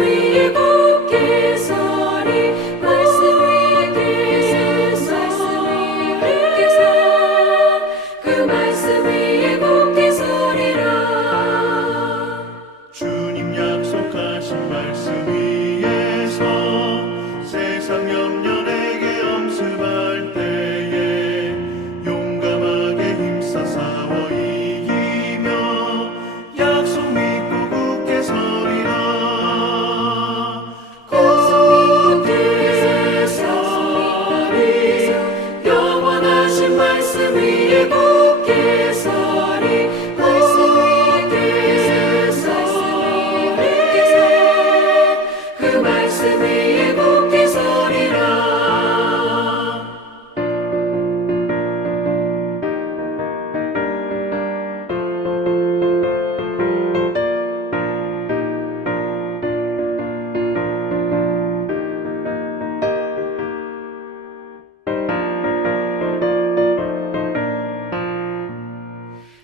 위에 굳게 서리 말씀 위에 굳게 서 그 말씀 위에 굳게 서리라. 주님 약속하신 말씀 위에서 세상 염려내게 엄습할 때에 용감하게 힘써 싸워 이기며 약속 믿고 굳게 서리라. 굳게 서리 영원하신 말씀 위에 굳게 서리 말씀 위에 굳게 서 그 말씀 위에 굳게 서리라.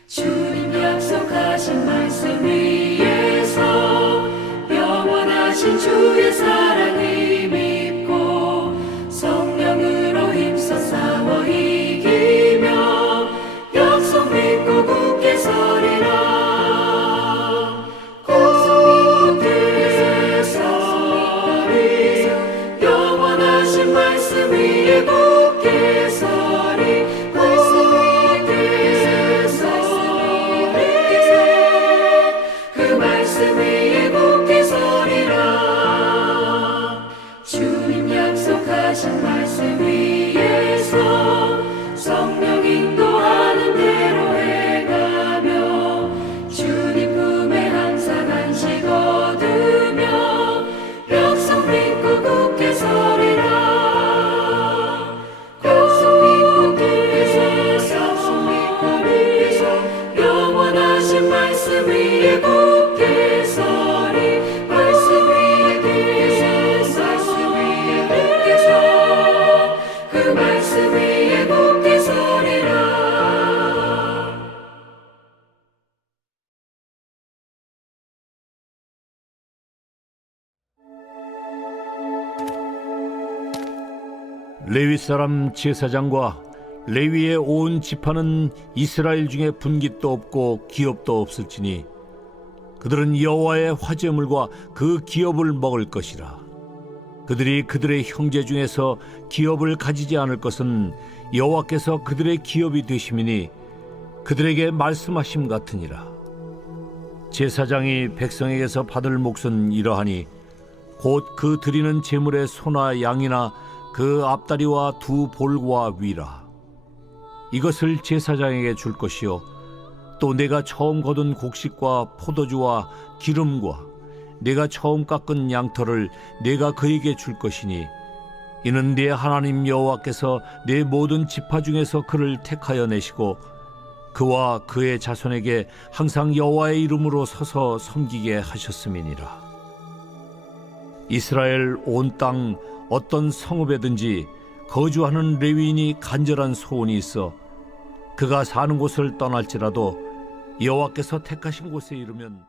주님 약속하신 말씀 위에서 영원하신 주의 사랑을 믿고 성령으로 힘써 싸워 이기며 약속 믿고 굳게 서리라. 굳게 서리 영원하신 말씀 위에 굳게 서리 말씀 위에 굳게 서 그 말씀 위에 굳게 서리라. 주님 약속하신 말씀 위에서 성령 인도하는 대로 행하며 주님 품에 항상 안식 얻으며 약속 믿고 굳게 서리라. 약속 믿고 굳게 서 영원하신 말씀 위에 굳게 서리 말씀 위에 굳게 서 그 말씀 위에 굳게 서리라. 레위 사람 제사장과 레위의 온 지파는 이스라엘 중에 분깃도 없고 기업도 없을지니 그들은 여호와의 화제물과 그 기업을 먹을 것이라. 그들이 그들의 형제 중에서 기업을 가지지 않을 것은 여호와께서 그들의 기업이 되심이니 그들에게 말씀하심 같으니라. 제사장이 백성에게서 받을 몫은 이러하니 곧 그 드리는 제물의 소나 양이나 그 앞다리와 두 볼과 위라. 이것을 제사장에게 줄 것이요 또 내가 처음 거둔 곡식과 포도주와 기름과 내가 처음 깎은 양털을 내가 그에게 줄 것이니 이는 내 하나님 여호와께서 내 모든 지파 중에서 그를 택하여 내시고 그와 그의 자손에게 항상 여호와의 이름으로 서서 섬기게 하셨음이니라. 이스라엘 온 땅 어떤 성읍에든지 거주하는 레위인이 간절한 소원이 있어 그가 사는 곳을 떠날지라도 여호와께서 택하신 곳에 이르면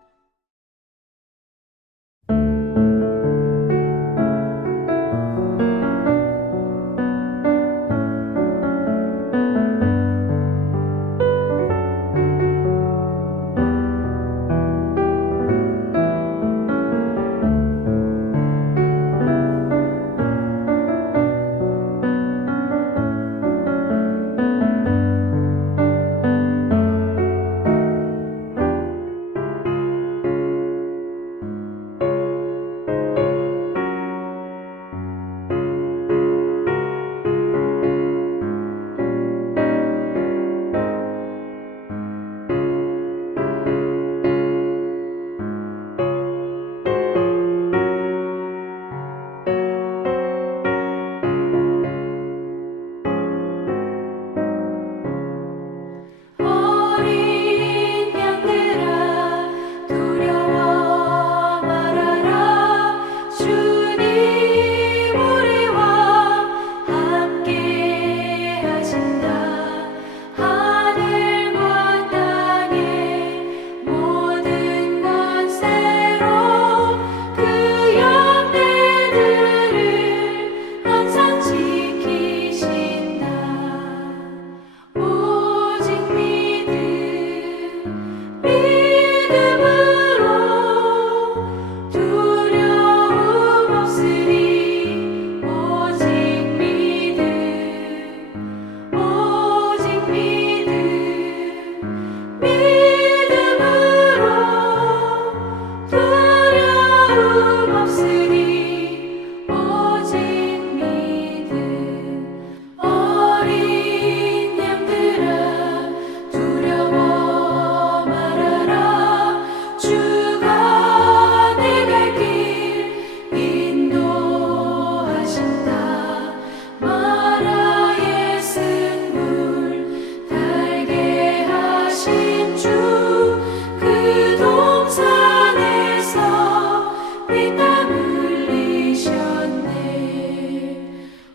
피땀 흘리셨네.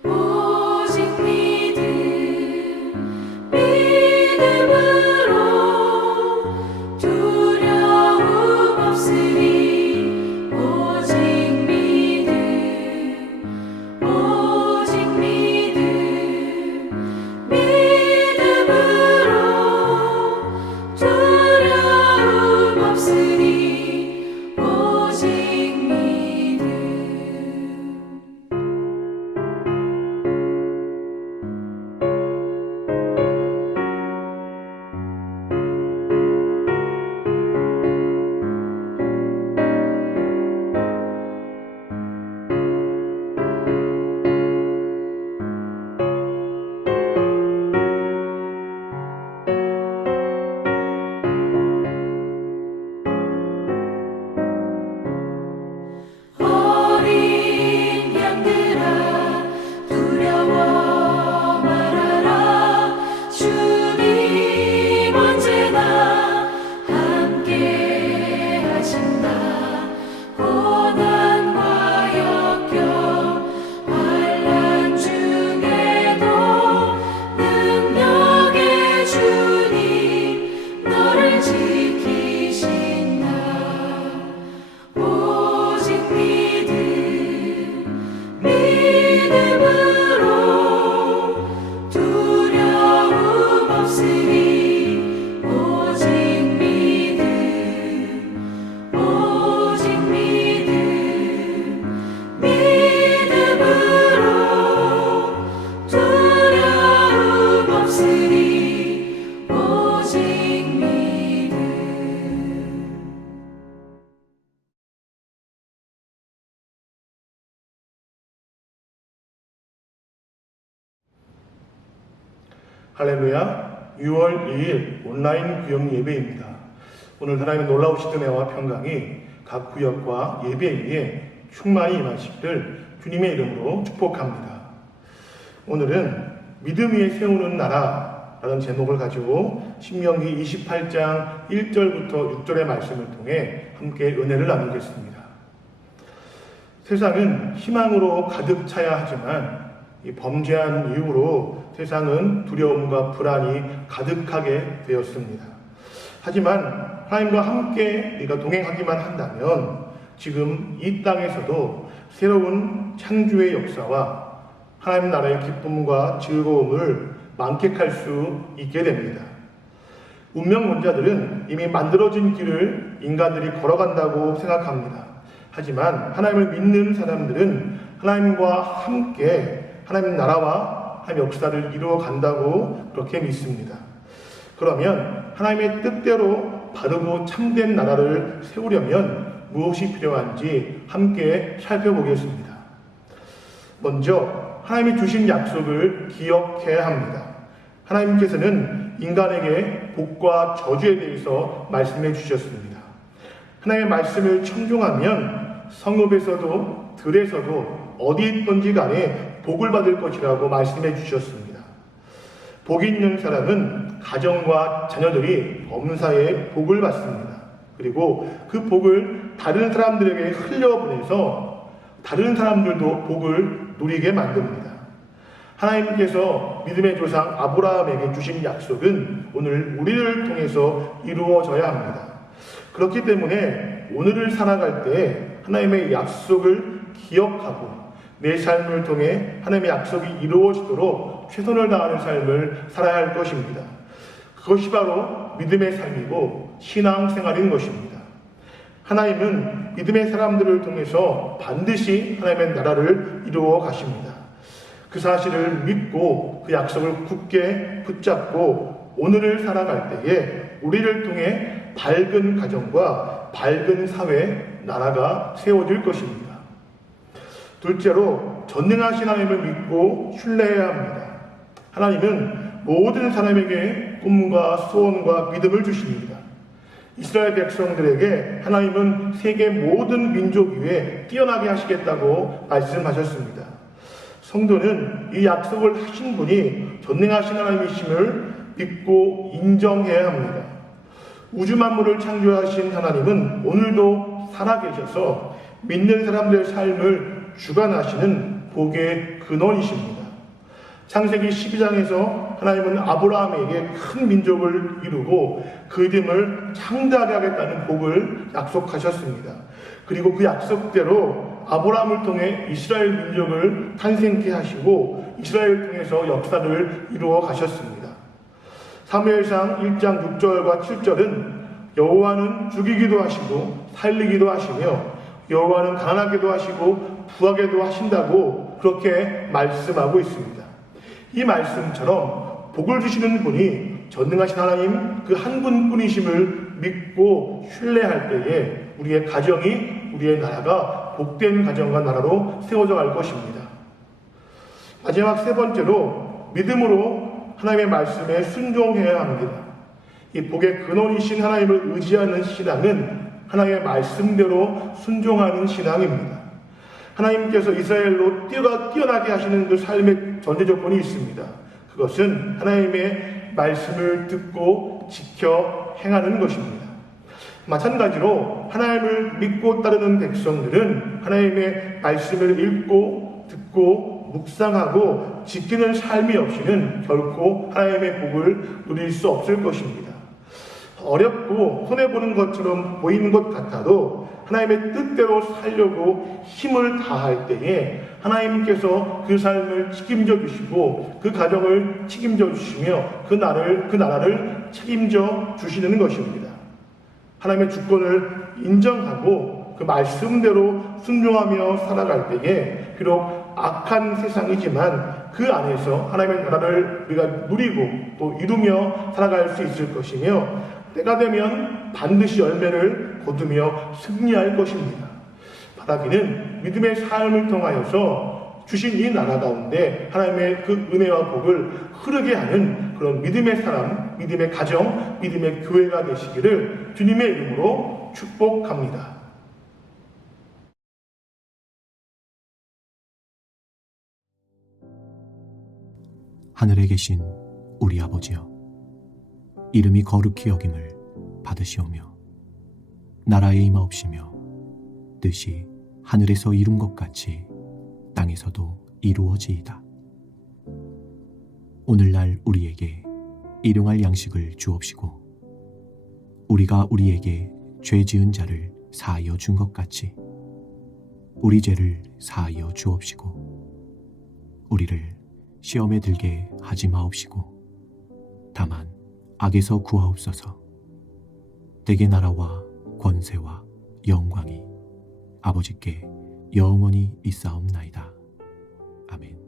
오직 믿음으로 두려움 없으리. 오직 믿음으로 두려움 없으리. 오직 믿음. 어린 양들아 두려워 말아라. 주님 언제나 함께 하신다. 고난과 역경 환난 중에도 능력의 주님 너를 지키신다. 오직 믿음으로 두려움 없으리. 오직 믿음으로 두려움 없으리. 오직 믿음. 할렐루야, 6월 2일 온라인 구역 예배입니다. 오늘 하나님의 놀라우신 은혜와 평강이 각 구역과 예배위에 충만히 임하시기를 주님의 이름으로 축복합니다. 오늘은 믿음 위에 세우는 나라라는 제목을 가지고 신명기 28장 1절부터 6절의 말씀을 통해 함께 은혜를 나누겠습니다. 세상은 희망으로 가득 차야 하지만 이 범죄한 이후로 세상은 두려움과 불안이 가득하게 되었습니다. 하지만 하나님과 함께 우리가 동행하기만 한다면 지금 이 땅에서도 새로운 창조의 역사와 하나님 나라의 기쁨과 즐거움을 만끽할 수 있게 됩니다. 운명론자들은 이미 만들어진 길을 인간들이 걸어간다고 생각합니다. 하지만 하나님을 믿는 사람들은 하나님과 함께 하나님 나라와 하나님 역사를 이루어 간다고 그렇게 믿습니다. 그러면 하나님의 뜻대로 바르고 참된 나라를 세우려면 무엇이 필요한지 함께 살펴보겠습니다. 먼저 하나님이 주신 약속을 기억해야 합니다. 하나님께서는 인간에게 복과 저주에 대해서 말씀해 주셨습니다. 하나님의 말씀을 청종하면 성읍에서도 들에서도 어디 있든지 간에 복을 받을 것이라고 말씀해 주셨습니다. 복이 있는 사람은 가정과 자녀들이 범사에 복을 받습니다. 그리고 그 복을 다른 사람들에게 흘려보내서 다른 사람들도 복을 누리게 만듭니다. 하나님께서 믿음의 조상 아브라함에게 주신 약속은 오늘 우리를 통해서 이루어져야 합니다. 그렇기 때문에 오늘을 살아갈 때 하나님의 약속을 기억하고 내 삶을 통해 하나님의 약속이 이루어지도록 최선을 다하는 삶을 살아야 할 것입니다. 그것이 바로 믿음의 삶이고 신앙생활인 것입니다. 하나님은 믿음의 사람들을 통해서 반드시 하나님의 나라를 이루어 가십니다. 그 사실을 믿고 그 약속을 굳게 붙잡고 오늘을 살아갈 때에 우리를 통해 밝은 가정과 밝은 사회, 나라가 세워질 것입니다. 둘째로 전능하신 하나님을 믿고 신뢰해야 합니다. 하나님은 모든 사람에게 꿈과 소원과 믿음을 주십니다. 이스라엘 백성들에게 하나님은 세계 모든 민족 위에 뛰어나게 하시겠다고 말씀하셨습니다. 성도는 이 약속을 하신 분이 전능하신 하나님이심을 믿고 인정해야 합니다. 우주 만물을 창조하신 하나님은 오늘도 살아계셔서 믿는 사람들의 삶을 주관하시는 복의 근원이십니다. 창세기 12장에서 하나님은 아브라함에게 큰 민족을 이루고 그 이름을 창대하게 하겠다는 복을 약속하셨습니다. 그리고 그 약속대로 아브라함을 통해 이스라엘 민족을 탄생케 하시고 이스라엘을 통해서 역사를 이루어 가셨습니다. 사무엘상 1장 6절과 7절은 여호와는 죽이기도 하시고 살리기도 하시며 여호와는 가난하게도 하시고 부하게도 하신다고 그렇게 말씀하고 있습니다. 이 말씀처럼 복을 주시는 분이 전능하신 하나님 그 한 분뿐이심을 믿고 신뢰할 때에 우리의 가정이, 우리의 나라가 복된 가정과 나라로 세워져 갈 것입니다. 마지막 세 번째로 믿음으로 하나님의 말씀에 순종해야 합니다. 이 복의 근원이신 하나님을 의지하는 신앙은 하나님의 말씀대로 순종하는 신앙입니다. 하나님께서 이스라엘로 뛰어나게 하시는 그 삶의 전제 조건이 있습니다. 그것은 하나님의 말씀을 듣고 지켜 행하는 것입니다. 마찬가지로 하나님을 믿고 따르는 백성들은 하나님의 말씀을 읽고 듣고 묵상하고 지키는 삶이 없이는 결코 하나님의 복을 누릴 수 없을 것입니다. 어렵고 손해보는 것처럼 보이는 것 같아도 하나님의 뜻대로 살려고 힘을 다할 때에 하나님께서 그 삶을 책임져 주시고 그 가정을 책임져 주시며 그 나라를 책임져 주시는 것입니다. 하나님의 주권을 인정하고 그 말씀대로 순종하며 살아갈 때에 비록 악한 세상이지만 그 안에서 하나님의 나라를 우리가 누리고 또 이루며 살아갈 수 있을 것이며 때가 되면 반드시 열매를 거두며 승리할 것입니다. 바라기는 믿음의 삶을 통하여서 주신 이 나라 가운데 하나님의 그 은혜와 복을 흐르게 하는 그런 믿음의 사람, 믿음의 가정, 믿음의 교회가 되시기를 주님의 이름으로 축복합니다. 하늘에 계신 우리 아버지여, 이름이 거룩히 여김을 받으시오며 나라에 임하옵시며 뜻이 하늘에서 이룬 것 같이 땅에서도 이루어지이다. 오늘날 우리에게 일용할 양식을 주옵시고 우리가 우리에게 죄 지은 자를 사하여 준 것 같이 우리 죄를 사하여 주옵시고 우리를 시험에 들게 하지 마옵시고 다만 악에서 구하옵소서. 대개 나라와 권세와 영광이 아버지께 영원히 있사옵나이다. 아멘.